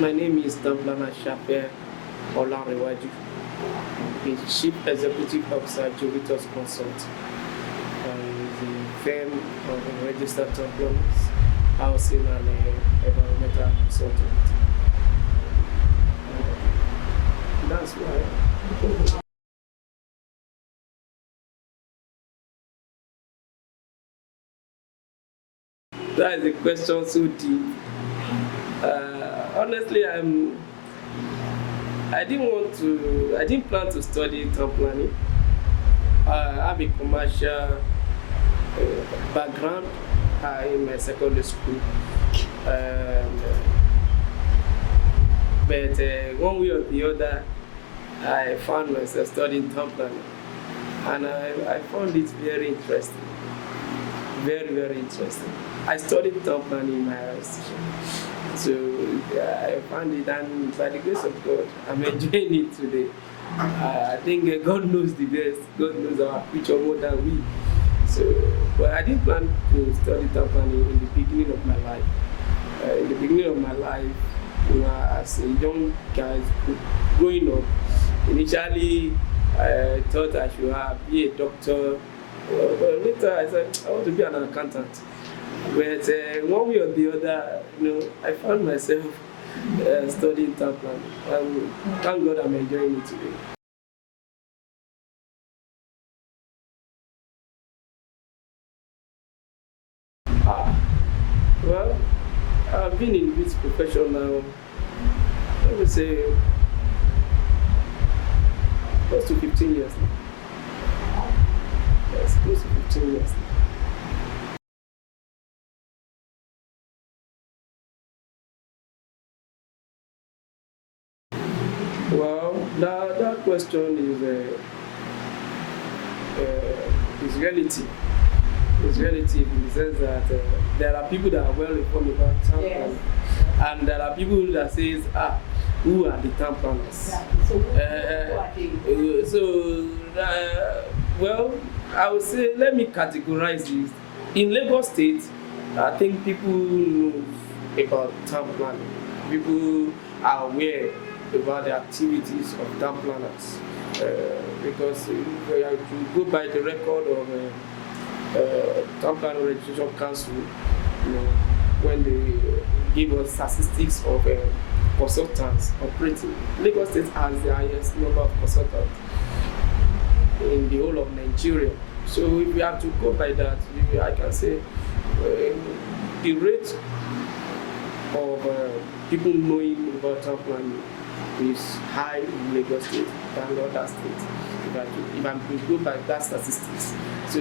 My name is Shafe Olanrewaju, the Chief Executive Officer GeoRealtors Consult, the firm of registered templates, housing and environmental consultant. That's why. That is a question so deep. Honestly, I didn't plan to study town planning. I have a commercial background in my secondary school. But one way or the other, I found myself studying town planning. And I found it very interesting. Very, very interesting. I studied town planning in my institution. So I found it, and by the grace of God, I'm enjoying it today. I think God knows the best. God knows our future more than we. So, but I didn't plan to study town planning in the beginning of my life. In the beginning of my life, as a young guy growing up, initially I thought I should be a doctor. But later I said I want to be an accountant. But one way or the other, I found myself studying town planning. Thank God I'm enjoying it today. Well, I've been in this profession now, let me say, close to 15 years now. Yes, close to 15 years now. Well, that question is relative. It's relative in the sense that there are people that are well informed about town planning, and there are people that says, who are the town planners? Well, I would say, let me categorize this. In Lagos State, I think people know about town planning. People are aware about the activities of town planners, because if you go by the record of Town Planning Registration Council, when they give us statistics of consultants operating, Lagos State has the highest number of consultants in the whole of Nigeria. So if we have to go by that, I can say the rate of people knowing about town planning is high in Lagos State than other states. If I'm to go by that statistics. So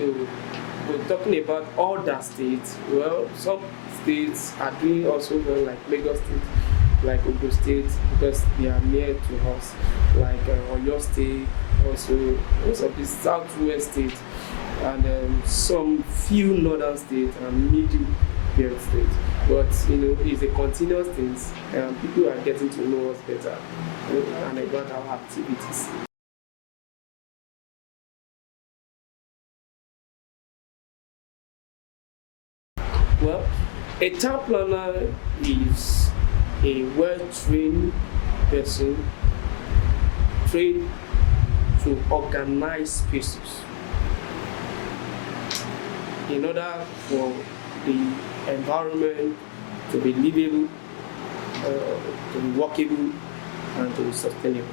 we're talking about other states. Well, some states are doing also well, like Lagos State, like Ogun State, because they are near to us, like Oyo State, also most of the southwest states, and some few northern states and middle belt states. But it's a continuous thing, and people are getting to know us better and about our activities. Well, a town planner is a well-trained person trained to organize spaces in order for the environment to be livable, to be workable, and to be sustainable.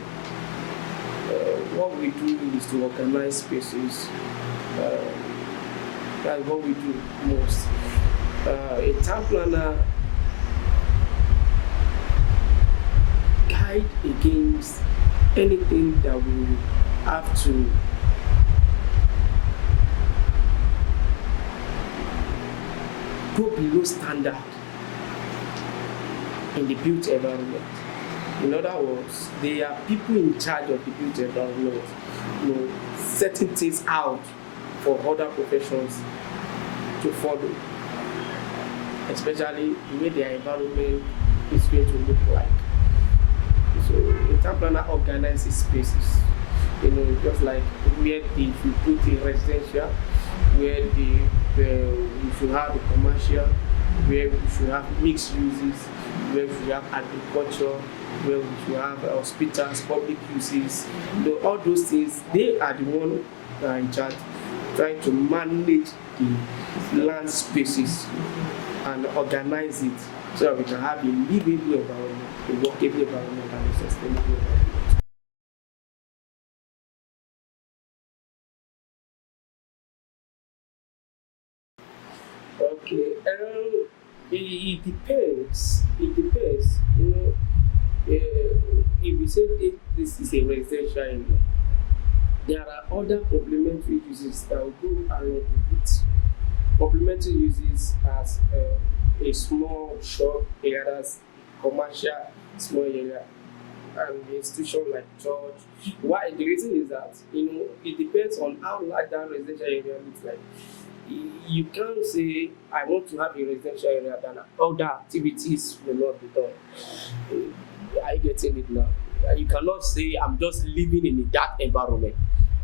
What we do is to organize spaces. That's what we do most. A town planner guide against anything that we have to go below standard in the built environment. In other words, there are people in charge of the built environment, setting things out for other professions to follow, especially the way their environment is going to look like. So a town planner organizes spaces, just like where if you put a residential, where you should have a commercial, where we should have mixed uses, where we have agriculture, where we should have hospitals, public uses. All those things, they are the ones that are in charge, trying to manage the land spaces and organize it so that we can have a livable environment, a workable environment, and a sustainable environment. Okay, it depends. It depends. If we say this is a residential area, there are other complementary uses that will go along with it. Complementary uses as a small shop areas, commercial small area, and the institution like church. Why? The reason is that it depends on how large that residential area looks like. You can't say I want to have a residential area than other activities will not be done. Are you getting it now? You cannot say I'm just living in that environment.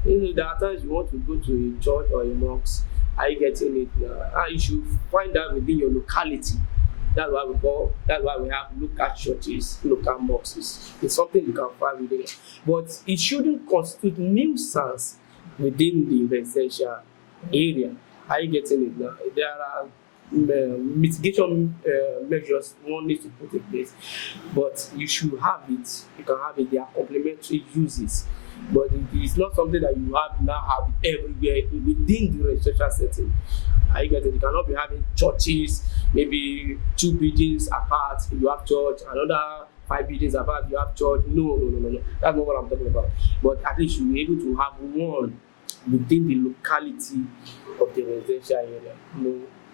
There are times you want to go to a church or a mosque. Are you getting it now? And you should find that within your locality. That's why we have local churches, local mosques. It's something you can find within it. But it shouldn't constitute nuisance within the residential area. Are you getting it now? There are mitigation measures one needs to put in place, but you should have it. You can have it. They are complementary uses, but it is not something that you have now have everywhere within the residential setting. Are you getting it? You cannot be having churches, maybe 2 buildings apart. You have church, another 5 buildings apart. You have church. No. That's not what I'm talking about. But at least you'll be able to have one within the locality of the residential area,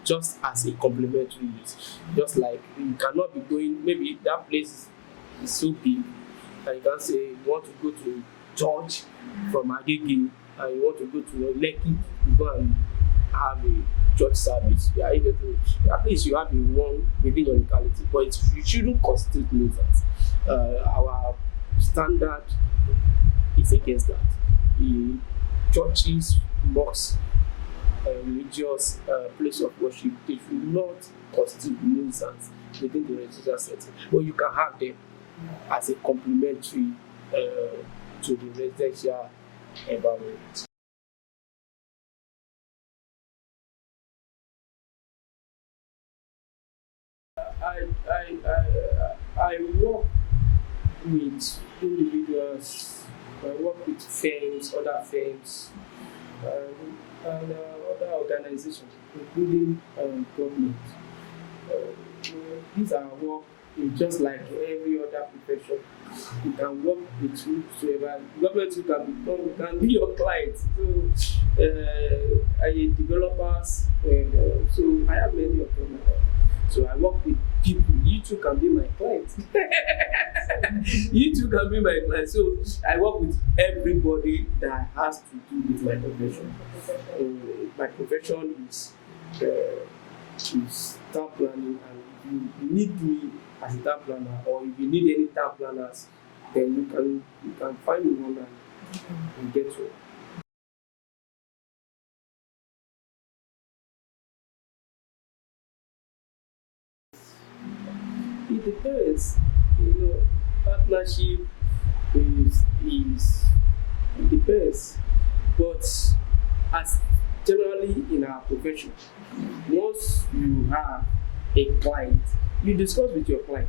just as a complementary use. Just like you cannot be going, maybe that place is so big, and you can say you want to go to church from Agege and you want to go to Lekki, you go and have a church service. Yeah, at least you have a one within your locality, but it shouldn't constitute nuisance. Our standard is against that. In churches, mosques, religious place of worship, they should not constitute nuisance within the residential setting. But you can have them as a complementary to the residential environment. I work with individuals, I work with firms, other firms, and other organizations, including government. These are work just like every other profession. You can work with whosoever. Government can be your client. So, developers, so I have many of them. So I work with people. You too can be my client. You too can be my client. So I work with everybody that has to do with my profession. My profession is town planning, and if you need me as a town planner, or if you need any town planners, then you can find me online and get to it. It depends. Partnership is it depends. But as generally in our profession, once you have a client, you discuss with your client.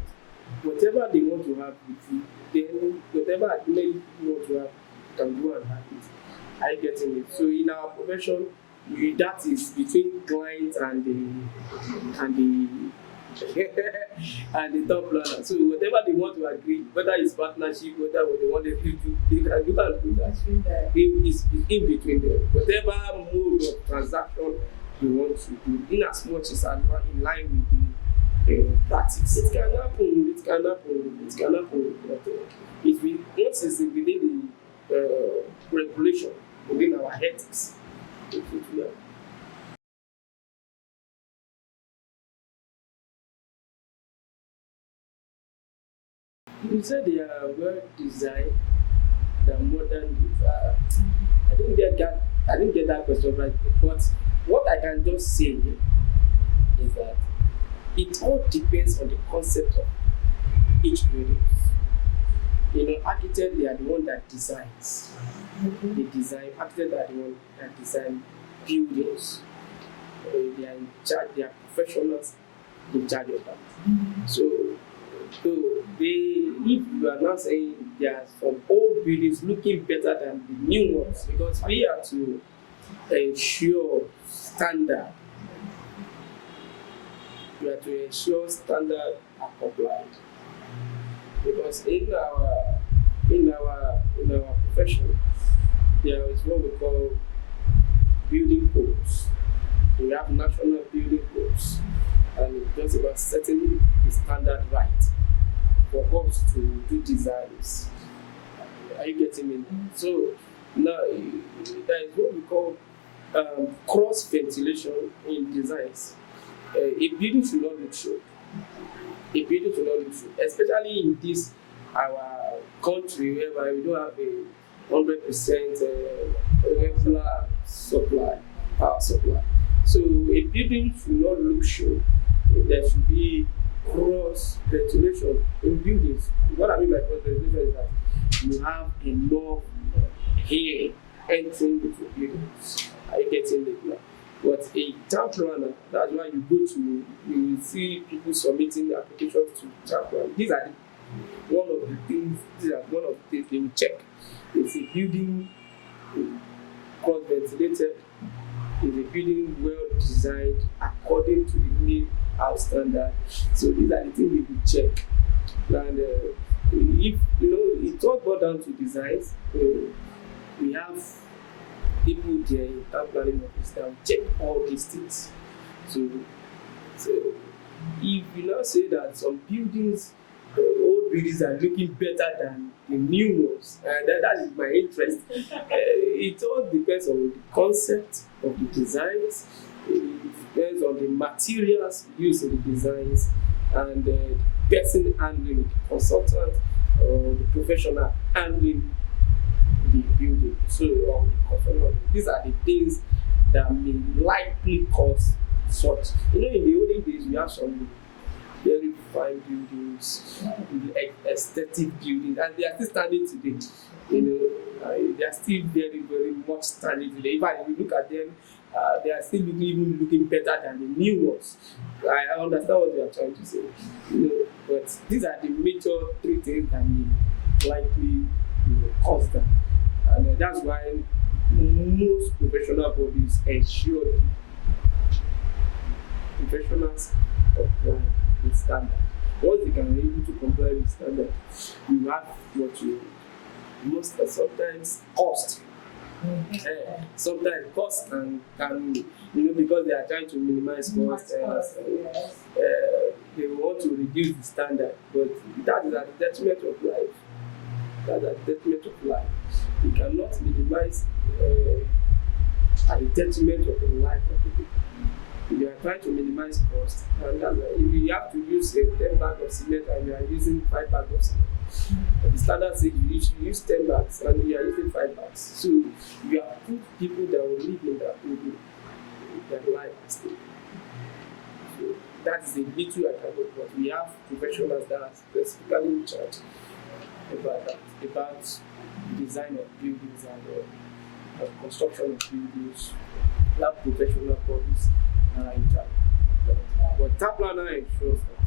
Whatever they want to have with you, then whatever agreement you want to have, you can go and have it. Are you getting it? So in our profession, that is between client and the and the top planner. So whatever they want to agree, whether it's partnership, whether they want to do, they can do that. It's in between them. Whatever mode of transaction you want to do, in as much as in line with the practice, it can happen. It can happen. It can happen. But, once it's within the regulation, within our ethics, it will happen. You said they are well designed, they're modern. I didn't get that question right. But what I can just say is that it all depends on the concept of each building. Architects, they are the one that designs. They design. Architects are the one that design buildings. They are in charge. They are professionals in charge of that. So if you are now saying there are some old buildings looking better than the new ones, because we have to ensure standard. We have to ensure standard are complied. Because in our profession, there is what we call building codes. We have national building codes, and it's just about setting the standard right for us to do designs. Are you getting me? So now there is what we call cross ventilation in designs. A building should not look short. A building should not look short, especially in this our country whereby we don't have a 100% regular power supply. So a building should not look short. There should be cross ventilation in buildings. What I mean by cross ventilation is that you have enough air entering into buildings. Are you getting it now? But a town planner, that's why you go to, you will see people submitting applications to town planner. These are one of the things they will check. Is a building cross ventilated? Is a building well designed according to the new house standard? So these are the things they will check. And if it's all boiled down to designs, we have people there in town planning office that will check all these things. So if you now say that some buildings, old buildings are looking better than the new ones, and that is my interest. It all depends on the concept of the designs. It depends on the materials used in the designs, and the person handling, the consultant or the professional handling the building. So these are the things that may likely cause such. In the olden days, we have some very fine buildings, aesthetic buildings, and they are still standing today. They are still very, very much standing today. Even if you look at them, they are still looking better than the new ones. I understand what you are trying to say, but these are the major three things that may likely cause that. And that's why most professional bodies ensure professionals comply with standard. Once they can be able to comply with standard, you have what you sometimes cost. Sometimes cost can because they are trying to minimize cost, they want to reduce the standard, but that is at the detriment of life. That's at the detriment of life. You cannot minimize at the detriment of the life of the people. You are trying to minimize cost, and if you have to use 10 bags of cement and you are using 5 bags of cement, the standard says you should use 10 bags and you are using 5 bags. So you have put people that will live in that building, their life at stake. So that is a little I can do, but we have professionals that are specifically in charge about that, about design of buildings and construction of buildings. We have professional bodies in charge. But town planner ensures that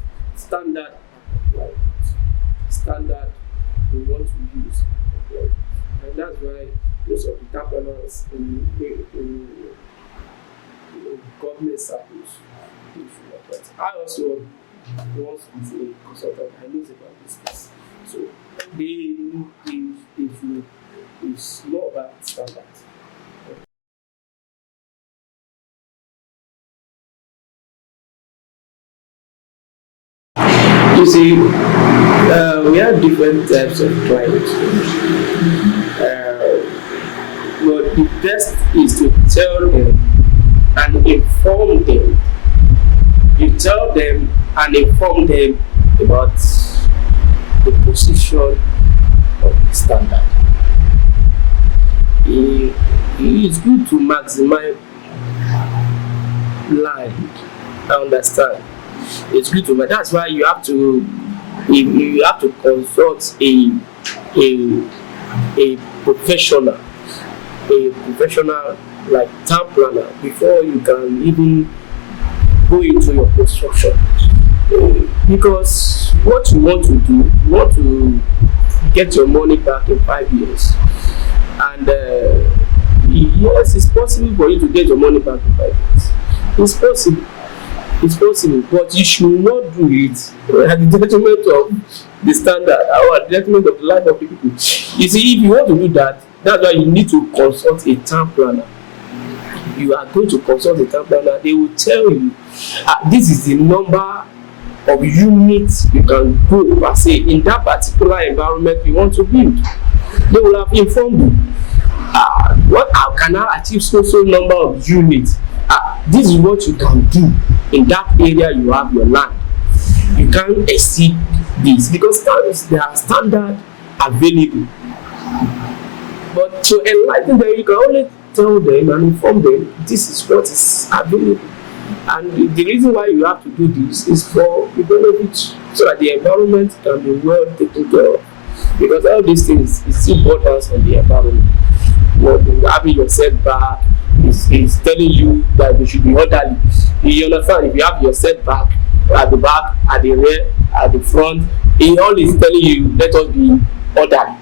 standard we want to use. And that's why most of the town planners in government circles do that. I also once was a consultant, I know about this case. So it's more about standards. You see, we have different types of clients, but the best is to tell them and inform them. You tell them and inform them about the position of the standard. It's good to maximize land. I understand. It's good to, but that's why you have to consult a professional, like town planner before you can even go into your construction. Because what you want to do, you want to get your money back in 5 years. And yes, it's possible for you to get your money back in 5 years. It's possible. It's possible, but you should not do it at the detriment of the standard or at the detriment of the life of the people. You see, if you want to do that, that's why you need to consult a town planner. You are going to consult a town planner. They will tell you this is the number of units you can go per se in that particular environment you want to build. They will have informed you how can I achieve so number of units. This is what you can do in that area you have your land. You can't exceed this because there are standards available. But to enlighten them, you can only tell them and inform them this is what is available. And the reason why you have to do this is for the benefit, so that the environment can be well taken care of. Because all these things is still borders on the environment. Having your setback is telling you that you should be orderly. You understand? If you have your setback at the back, at the rear, at the front, it all is telling you let us be orderly.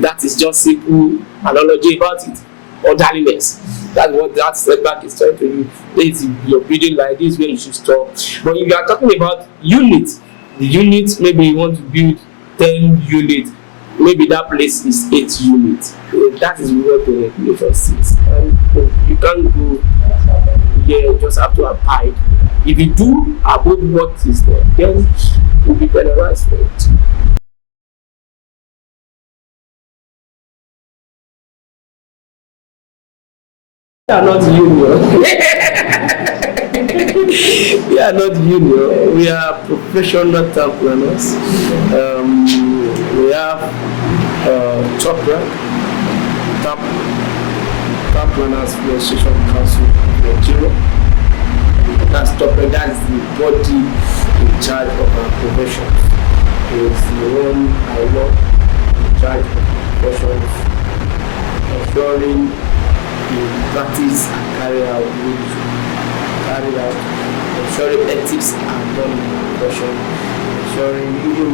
That is just simple analogy about it. Orderliness. That's what that setback is trying to do. This is your building like this where you should stop. But if you are talking about units, the units, maybe you want to build 10 units, maybe that place is 8 units. That is what the regulation says. And you can't go here, you just have to abide. If you do above what is there, then you'll be penalized for it. We are not union. We are not union. We are professional town planners. We have top rank, town planners association council of Nigeria. That's top rank. That's the body in charge of our profession. It's the one I work in charge of professions, ensuring practice and carry out ensuring ethics are done in the profession, ensuring even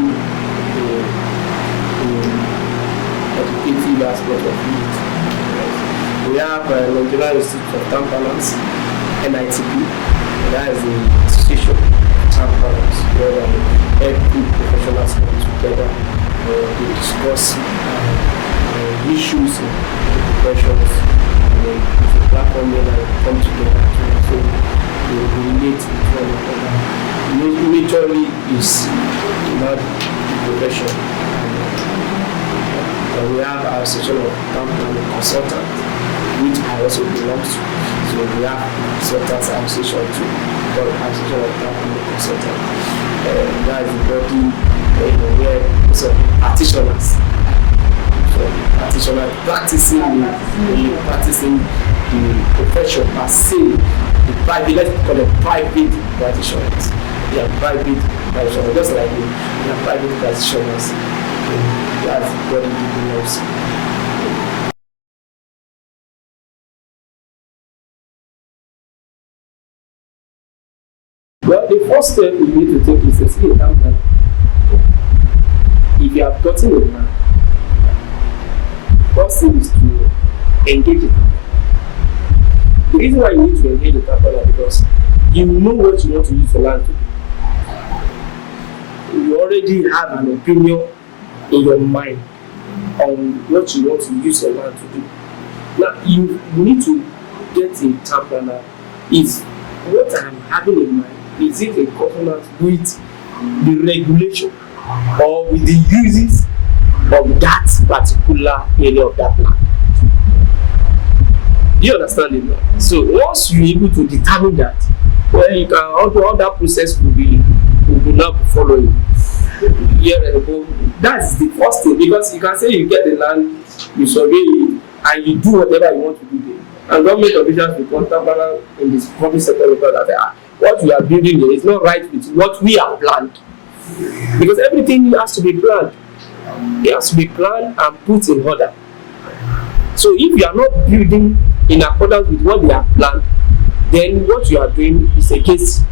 the educative aspect of it. We have Nigeria Institute of Town Planners, NITP, that is the institution of town planners where every professionals come together to discuss issues in the professions. It's a platform where they come together so they relate with one another. Majorly is about the profession. We have our section of town planning consultant, which I also belong to. So we have consultants association too, called Association of Town Planning Consultant. That is the body where some practitioners. Practitioner practicing the profession per se, the private, let's call it private practitioners. They are private practitioners, just like me. They are private practitioners. That's what it belongs. Well, the first step we need to take is to see a town plan. If you have gotten a plan, first thing is to engage the town. The reason why you need to engage the town planner because you know what you want to use the land to do. You already have an opinion in your mind on what you want to use the land to do. Now you need to get a town planner. Is what I'm having in mind, is it a consonant with the regulation or with the uses of that particular area of that land? Do you understand it now? So once you're able to determine that, well, you can all that process will now be following. That's the first thing, because you can say you get the land, you survey it, and you do whatever you want to do there. And government officials will contact in this public sector because what we are building here is not right with what we have planned. Because everything has to be planned. It has to be planned and put in order. So if you are not building in accordance with what they have planned, then what you are doing is against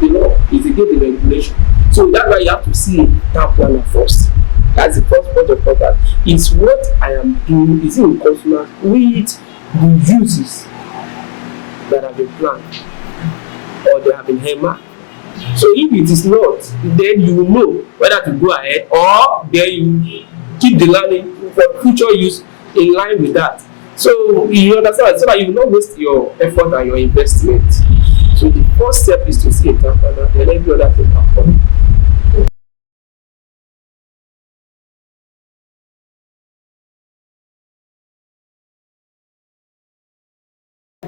the law, is against the regulation. So that's why you have to see a town planner first. That's the first point of contact. Is what I am doing, is it in consonance with the uses that have been planned or they have been earmarked? So if it is not, then you will know whether to go ahead or then you keep the land for future use in line with that. So you understand, so that you will not waste your effort and your investment. So the first step is to see a town planner, then every other thing can follow.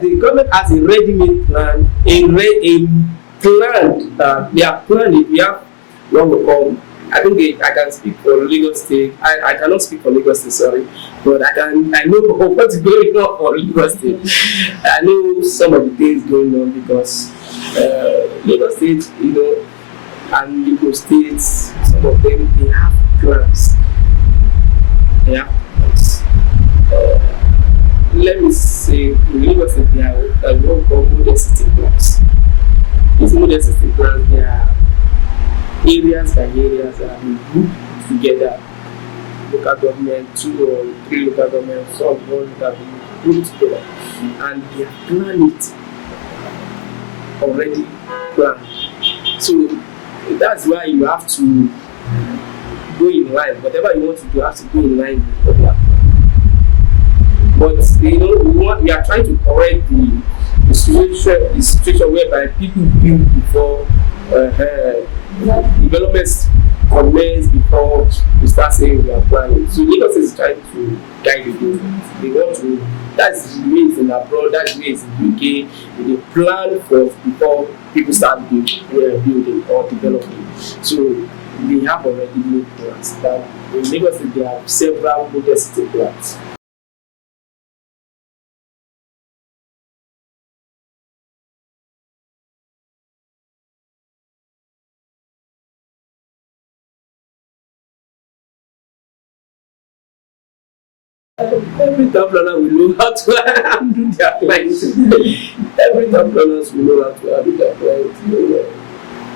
The government has a ready-made plan, a plan that they are planning. We have what we call, I think I can speak for Lagos State. I cannot speak for Lagos State, sorry, but I know what's going on for Lagos State. I know some of the things going on because Lagos State, and Lagos State, some of them, they have plans. They have plans. Let me say, in Lagos State, they are what we call model city plans. These model city plans, they are areas by areas that have been grouped together. Local government, 2 or 3 local governments, some one that have been grouped together, and they have planned it already planned. So that's why you have to go in line. Whatever you want to do, you have to go in line with what they have planned. But we are trying to correct the situation whereby people build before developments commence before we start saying we are planning. So Lagos is trying to guide the people. They want to. That's the way it's in abroad. That's the way it's in UK. They plan first before people start building or developing. So they have already made plans. That in Lagos there are several model city plans. Every town planner will know how to handle their clients. Every town planners will know how to handle their clients.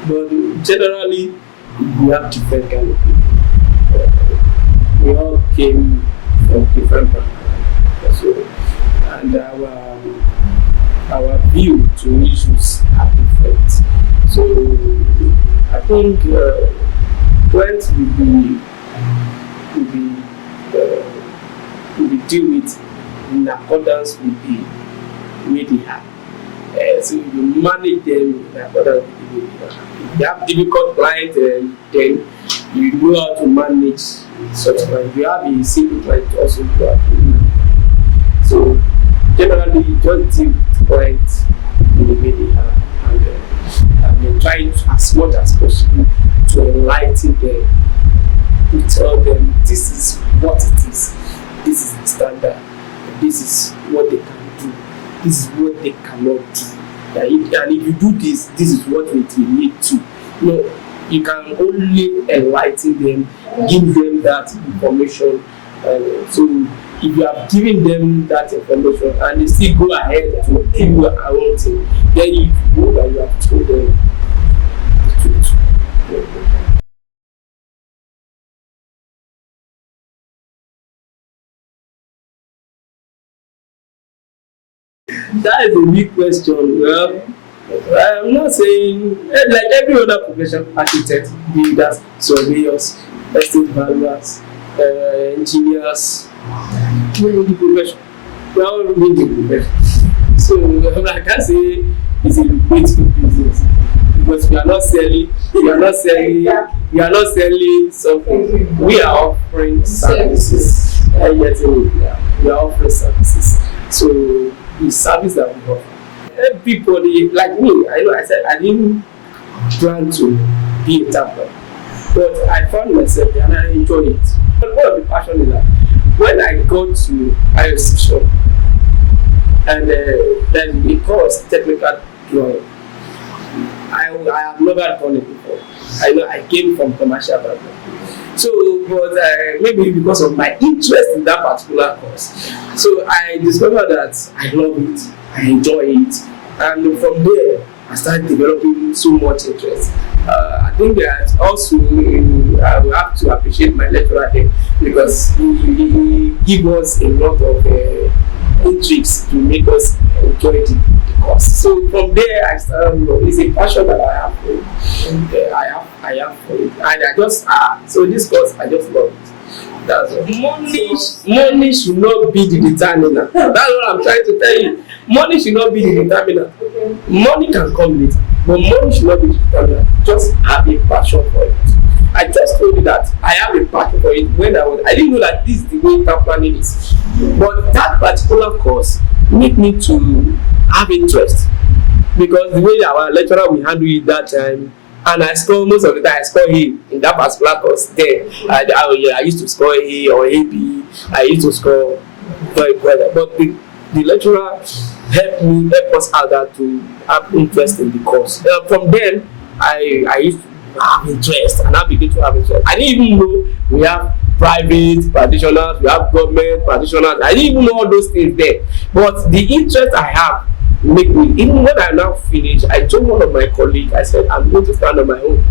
But generally, we have different kind of people. We all came from different backgrounds. So, and our view to issues are different. So I think clients will deal with in accordance with the way they are. So you manage them in accordance with the way they are. If you have difficult clients, then you know how to manage such clients. If you have a simple client, also you have to manage. So generally, you just deal with clients in the way they are, and try as much as possible to enlighten them, to tell them this is what it is. This is the standard. This is what they can do. This is what they cannot do. And if you do this, this is what it will lead to. You can only enlighten them, give them that information. So if you have given them that information and they still go ahead to do their own thing, then you know that you have told them the truth. That is a big question. Well, I'm not saying like every other profession, architects, builders, surveyors, estate valuers, engineers, we are the profession. We are all in the profession. So I can't say it's a lucrative business because we are not selling something. We are offering services. We are offering services. So the service that we offer. Everybody, like me, I said I didn't plan to be a tapper, but I found myself there and I enjoy it. But one of the passion is that when I go to higher institution and then the course technical drawing, I have never done it before. I know I came from commercial background. So, but maybe because of my interest in that particular course, so I discovered that I love it, I enjoy it, and from there I started developing so much interest. I think that also I will have to appreciate my lecturer there because he give us a lot of intrigues to make us enjoy the course. So from there I started, it's a passion that I have for it. And, I have for it. And I just so this course I just love it. That's all. Money should not be the determiner. That's what I'm trying to tell you. Money should not be the determiner. Money can come later, but money should not be the determiner. Just have a passion for it. I just told you that I have a passion for it when I didn't know that this is the way town planning is. But that particular course made me to have interest because the way our lecturer will handle it that time, and I score most of the time I score A in that particular course there. I used to score A or AB. I used to score very well, but the lecturer help us out there to have interest in the course. From then I used to have interest and I began to have interest. I didn't even know we have private practitioners, we have government practitioners. I didn't even know all those things there. But the interest I have make me, even when I now finish, I told one of my colleagues, I said, I'm going to stand on my own.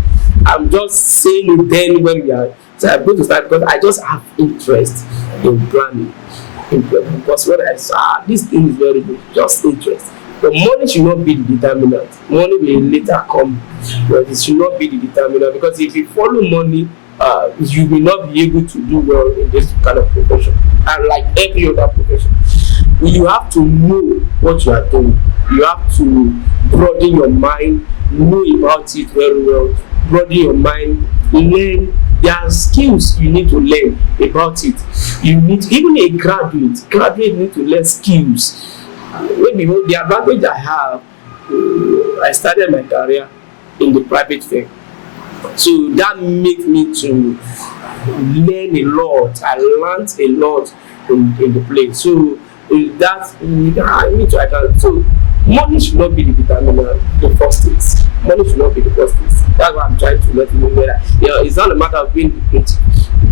I'm just saying it then when we are, so I'm going to start because I just have interest in planning. Because when I saw this thing is very good, just interest. But money should not be the determinant. Money will later come, but it should not be the determinant because if you follow money, you will not be able to do well in this kind of profession. And like every other profession, you have to know what you are doing. You have to broaden your mind, know about it very well, broaden your mind, learn. There are skills you need to learn about it. You need, even a graduate need to learn skills. Maybe the advantage I have, I started my career in the private firm. So that made me to learn a lot. I learned a lot in the place. So that I need to, I can, so money should not be the determinant, the first things. Money should not be the first things. That's what I'm trying to let you know that it's not a matter of being creative,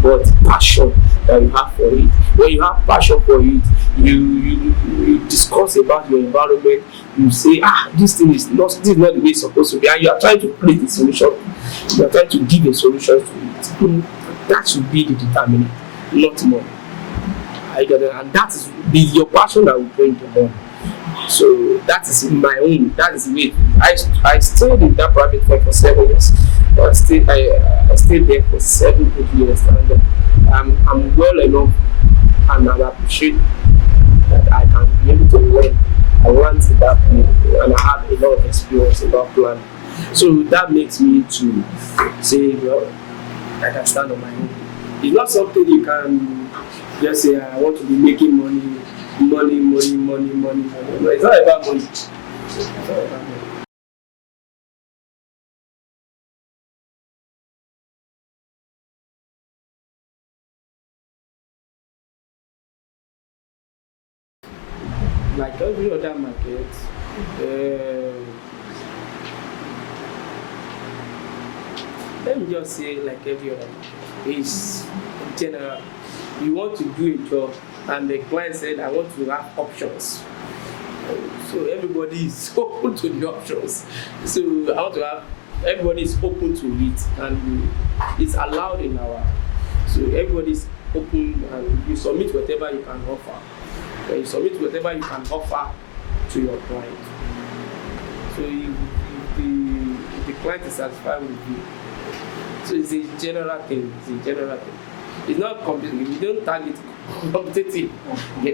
but passion that you have for it. When you have passion for it, you discuss about your environment, you say, this thing is not the way it's supposed to be, and you are trying to create a solution. You are trying to give a solution to it. That should be the determinant, not money. And that is your passion that will bring the money. So that is my own. That is me. I stayed in that private firm for 7 years. I stayed there for 7 good years, and I'm well enough, and I appreciate that I can be able to learn. I learned that, and I have a lot of experience about planning. So that makes me to say, well, I can stand on my own. It's not something you can just say, I want to be making money. No, it's not about money. It's not about money. Like every other market, let me just say, like every other market, is general. You want to do a job, and the client said, I want to have options. So everybody is open to the options. So I want to have, everybody is open to it, and it's allowed in our, so everybody is open, and you submit whatever you can offer. You submit whatever you can offer to your client. So if the client is satisfied with you. So it's a general thing. It's not competitive. We don't target competitive. We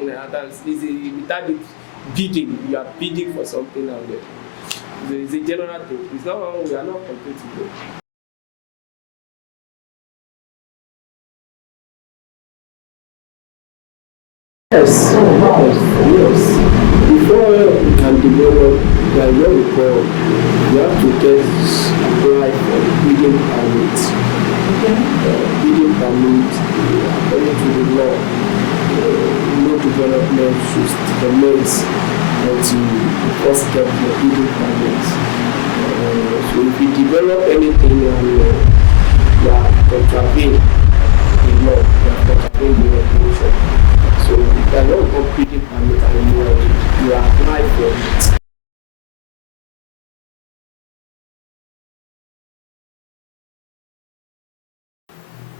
target bidding. You are bidding for something out there. So it's a general thing. It's not, we are not competitive. Yes. Before you can develop, like what we call, you have to just apply for bidding permit. Bidding permit, according to the law, no development should commence until you first get your bidding permit. So if you develop anything and you are contravening the law, you are contravening the regulation. So if you are not completing permit and you are applying for it.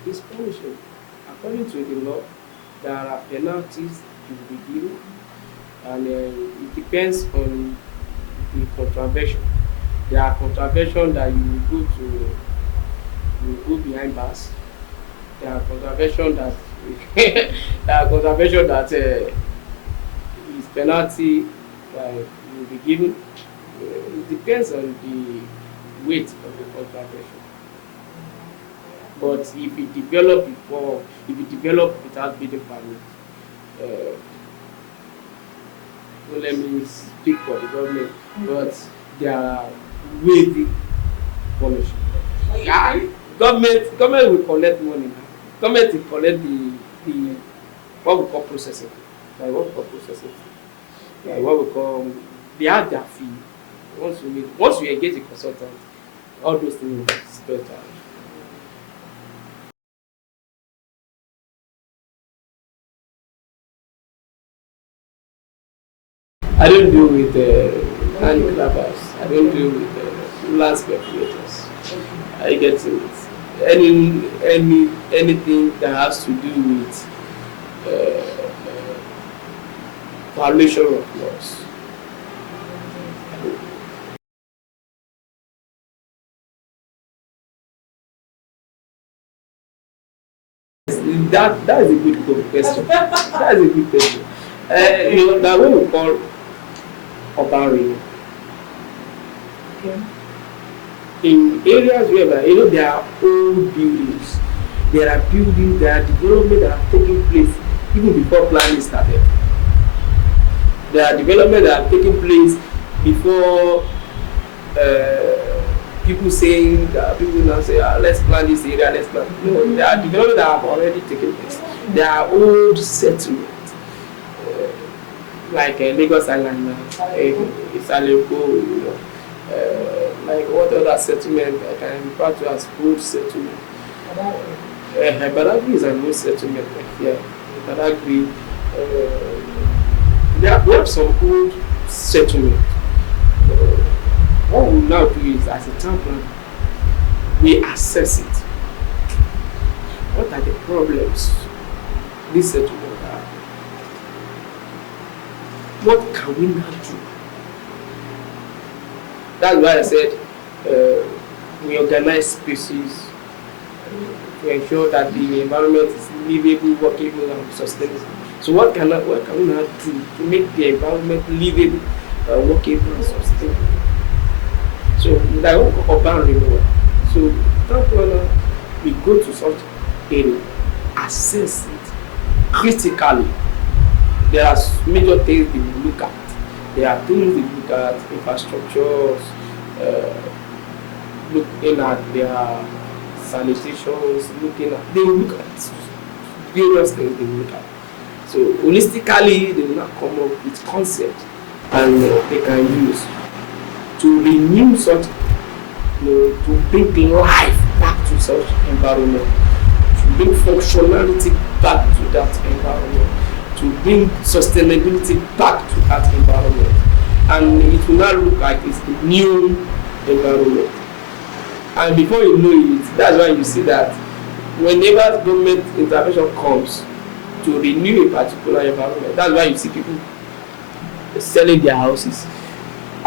It's punishable. According to the law, there are penalties to be given, and it depends on the contravention. There are contravention that you go behind bars. There are contravention that there are contravention that is penalty will be given. It depends on the weight of the contravention. But if you develop before, if you develop without building permit, don't let me speak for the government, but they are weighty punishment. Yeah, government will collect money. Government will collect the what we call processing, like what we call processing, like what we call they have their fee. Once you engage a consultant, all those things will spell out. I don't deal with hand grabbers. I don't deal with land speculators. I get it. Anything that has to do with violation of laws. That is a good question. That is a good question. That what we call urban renewal. Okay. In areas where there are old buildings, there are development that are taking place even before planning started. There are development that are taking place before people saying that people now say, let's plan this area, let's plan. No, there are development that have already taken place. There are old settlements. Like Lagos Island now, Isaleko, like what other settlement I can refer to as old settlement. Badagry is an old settlement, yeah. Badagry, we have some old settlement. What we now do is, as a town planner, we assess it. What are the problems this settlement have? What can we now do? That's why I said we organize spaces to ensure that the environment is livable, workable, and sustainable. So what can we now do to make the environment livable, workable, and sustainable? So like urban renewal. So that one, we go to such area, assess it critically. There are major things we look at. There are things we look at, infrastructures, looking at their sanitations, they look at various things they look at. So holistically, they will not come up with concepts and they can use to renew such, to bring life back to such environment, to bring functionality back to that environment, to bring sustainability back to that environment, and it will not look like it's a new environment. And before you know it, that's why you see that whenever government intervention comes to renew a particular environment, that's why you see people selling their houses.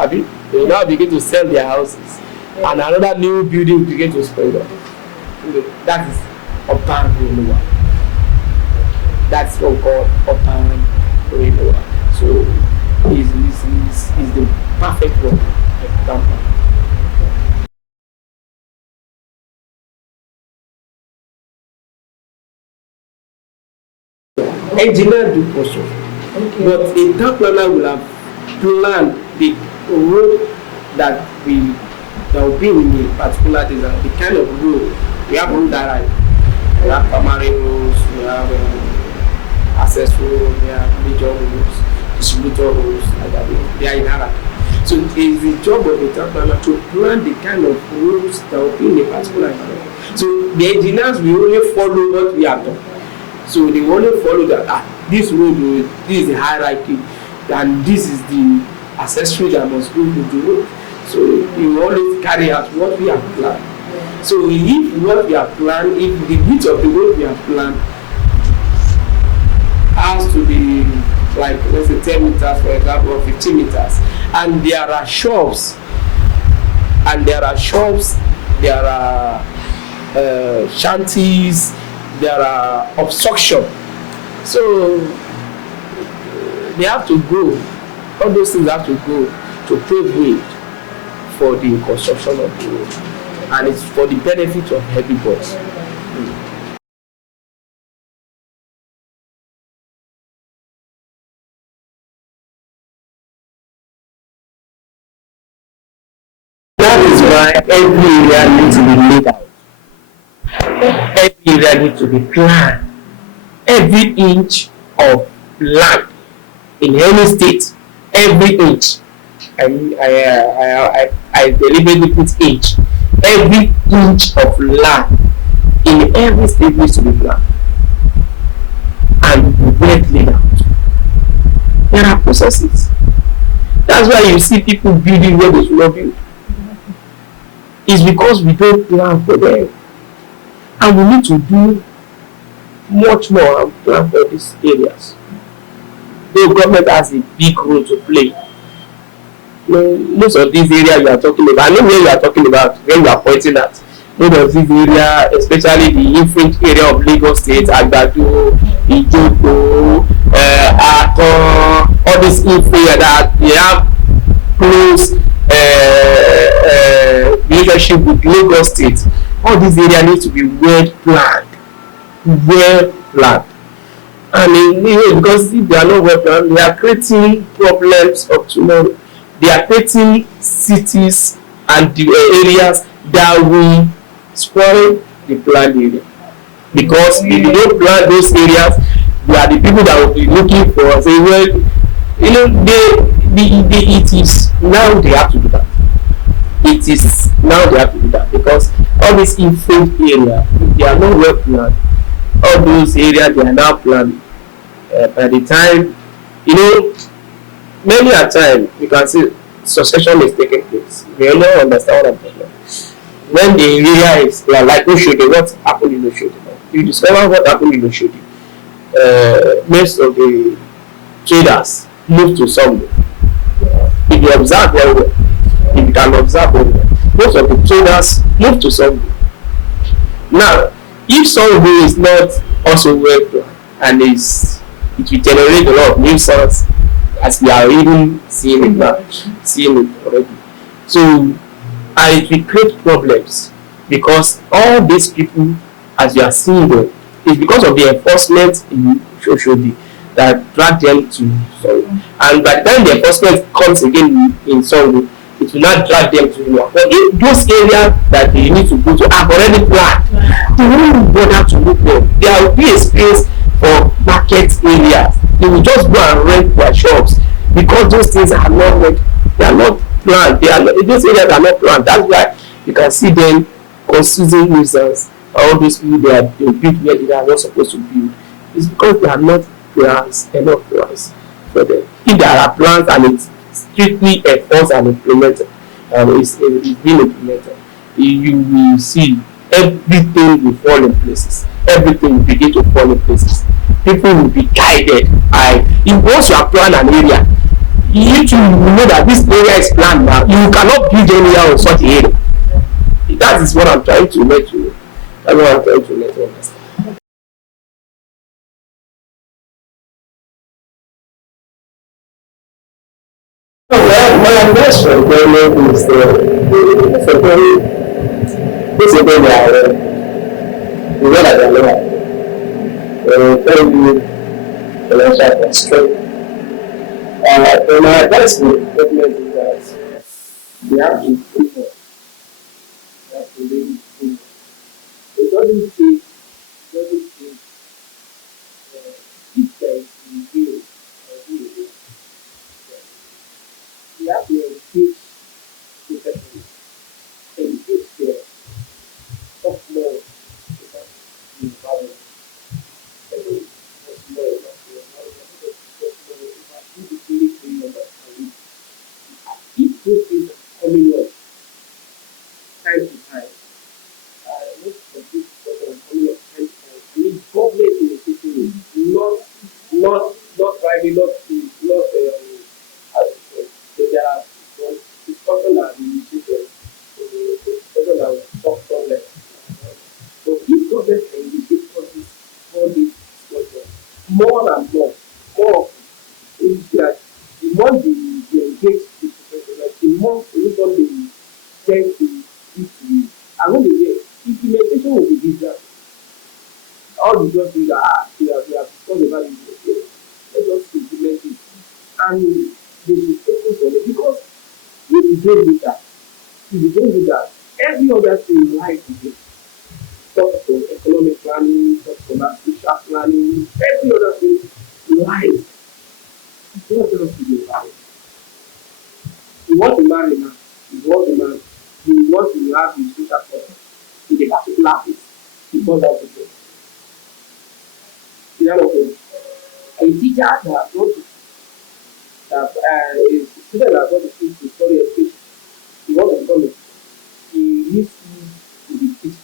They will now begin to sell their houses, and another new building will begin to spring up. That is urban renewal. That's what we call urban renewal. So is the perfect word example. Engineer do also, but a town planner will have planned the road that will be in a particular design, the kind of road. We have road that we have primary roads, we have access roads, we have major roads, distributor roads, like that. They are in hierarchy. So it is the job of a town planner to plan the kind of roads that will be in a particular area. So the engineers will only follow what we have done. So they will only follow that this road, this is the hierarchy, and this is the accessory that must go with the road. So we will always carry out what we have planned. So if what we have planned, if the width of the road we have planned has to be like, let's say 10 meters for example, or 15 meters, and there are shops, there are shanties, there are obstruction, so they have to go, all those things have to go to pave way for the construction of the road, and it's for the benefit of everybody. That is why every area needs to be laid out. Every area needs to be planned. Every inch of land in any state, every inch. I deliberately put inch. Every inch of land in every state needs to be planned and well laid out. There are processes. That's why you see people building where they should not build. It's because we don't plan for them. And we need to do much more and plan for these areas. The government has a big role to play. Most of these areas you are talking about, I know where you are talking about, when you are pointing at. Most of these areas, especially the infringe area of Lagos State, Agbado, Ijoko, Aton, all these infringe that they have close relationship with Lagos State. All these areas need to be well planned. And because if they are not well planned, they are creating problems of tomorrow. They are creating cities and the areas that will spoil the planned area. Because if you don't plan those areas, they are the people that will be looking for, say, well, it is now they have to do that. It is now they have to do that because all these infilled areas, if they are not well planned, all those areas they are now planned. By the time, many a time you can see succession is taking place. You don't understand what I'm talking about. When the area is like Oshodi, what happened in Oshodi? You discover what happened in Oshodi. Most of the traders moved to somewhere. If you observe very well, if you can observe very well, most of the traders moved to somewhere. Now, if somewhere is not also well planned and it will generate a lot of nuisance, as we are even seeing it now, seeing it already. So, and it will create problems because all these people, as you are seeing them, is because of the enforcement in Oshodi that drag them to Songo. And by the time the enforcement comes again in Songo, it will not drag them to Iwa. But if those areas that they need to go to have already planned, they won't bother to look them. There will be a space for market areas. They will just go and rent their shops because those things are not ready. They are not planned. Those areas are not planned. That's why you can see them considering nuisance. All these people they build where they are not supposed to build. It's because they are not enough plans for them. If there are plans and it's strictly enforced and implemented, it's being implemented, you will see everything will fall in places. Everything will begin to fall in places. People will be guided. Once you have planned an area, you too know that this area is planned now. You cannot build anywhere on such area. That is what I'm trying to let you know. That's what I'm trying to let you understand. Well, my advice for government is for them, basically they are the way that they are tell you financial constraint. So my advice for government is that they have to pay more. They have to really pay more. It doesn't take if there is review, you have to so there are discussion that we initiated, discussion that will solve problems. But if government can initiate all these discussions more and more, is that the more they engage the professionals, the more solution they tend to give to you. And when they get implementation will be easier. All the just do that we have discussed about it before. Let us implement it. And they should focus on it because if you don't do that, if you don't do that, every other thing lies in it. Talk for economic planning, talk for social planning, every other thing lies. It's not just to be lies. You want to marry now, you want to have the social plan in a particular place. You want that to do. You know what I mean? A teacher that want to that a student that want to study education, he want to become a teacher. He needs to be teaching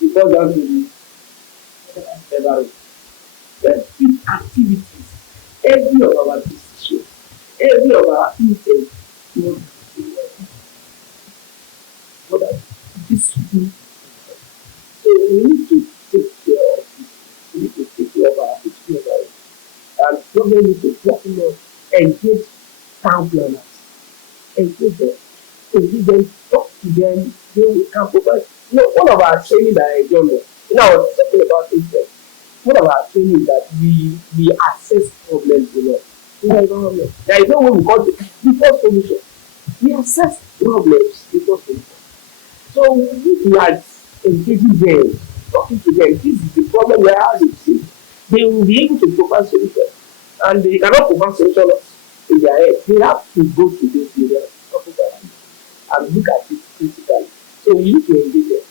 because that's the environment. Every activities, every of our decisions, every of our intents, what are this do. So we need to take care of this. We need to take care of our history of our and government need to work engage town planners, engage them, talk to them, then we can provide. You know, one of our training that I enjoy more, you know, I was talking about this. One of our training is that we assess problems in the environment. There is no way we call it before solution. We assess problems before solution. So if we are engaging them, talking to them, this is the problem we are having. They will be able to provide solutions. And they cannot provide solutions in their head. They have to go to those areas, talk about it, and look at it critically. So we need to engage them.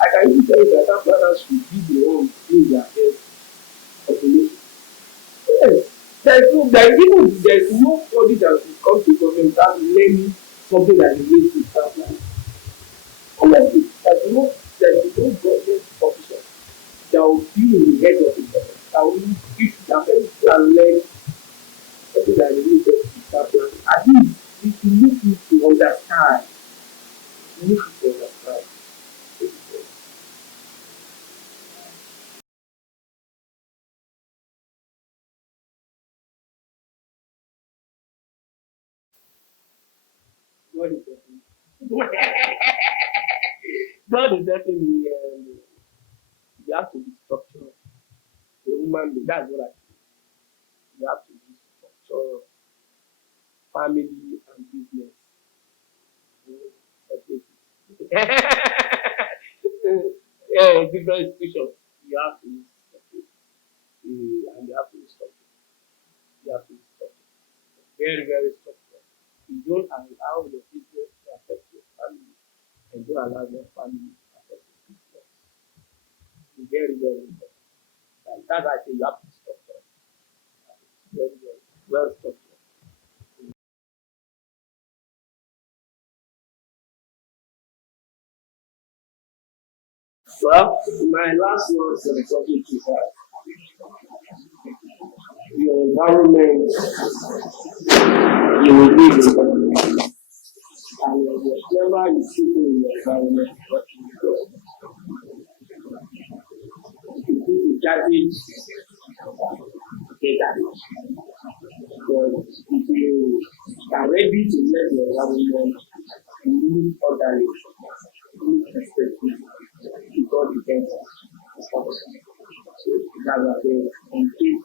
I can even tell you that our planners should be the ones in their head population. Yes. There's nobody that will come to government without learning something that relates to that plan. Honestly, there's no government official that will be in the head of the government. That will if that person can learn something that relates to that plan. At least if you need to understand, you need to understand. God is helping. God is helping me. You have to be structured. A human being, that's what I think. You have to be structured, family and business. Separate it. Yeah, different institutions. You have to be separate. And you have to be structured. You have to be structured. Very, very structured. You don't allow your business to affect your family and don't allow your family to affect your business. It's very, very important. And that's why I say you have to be structured. Very, very well structured. Well, my last words on the topic is that your environment you will live in. And whatever you put in your environment, what you do. If you put the garbage, the garbage. But if you are ready to let your environment live orderly, live respectfully, because depends on the purpose. So that's why they engage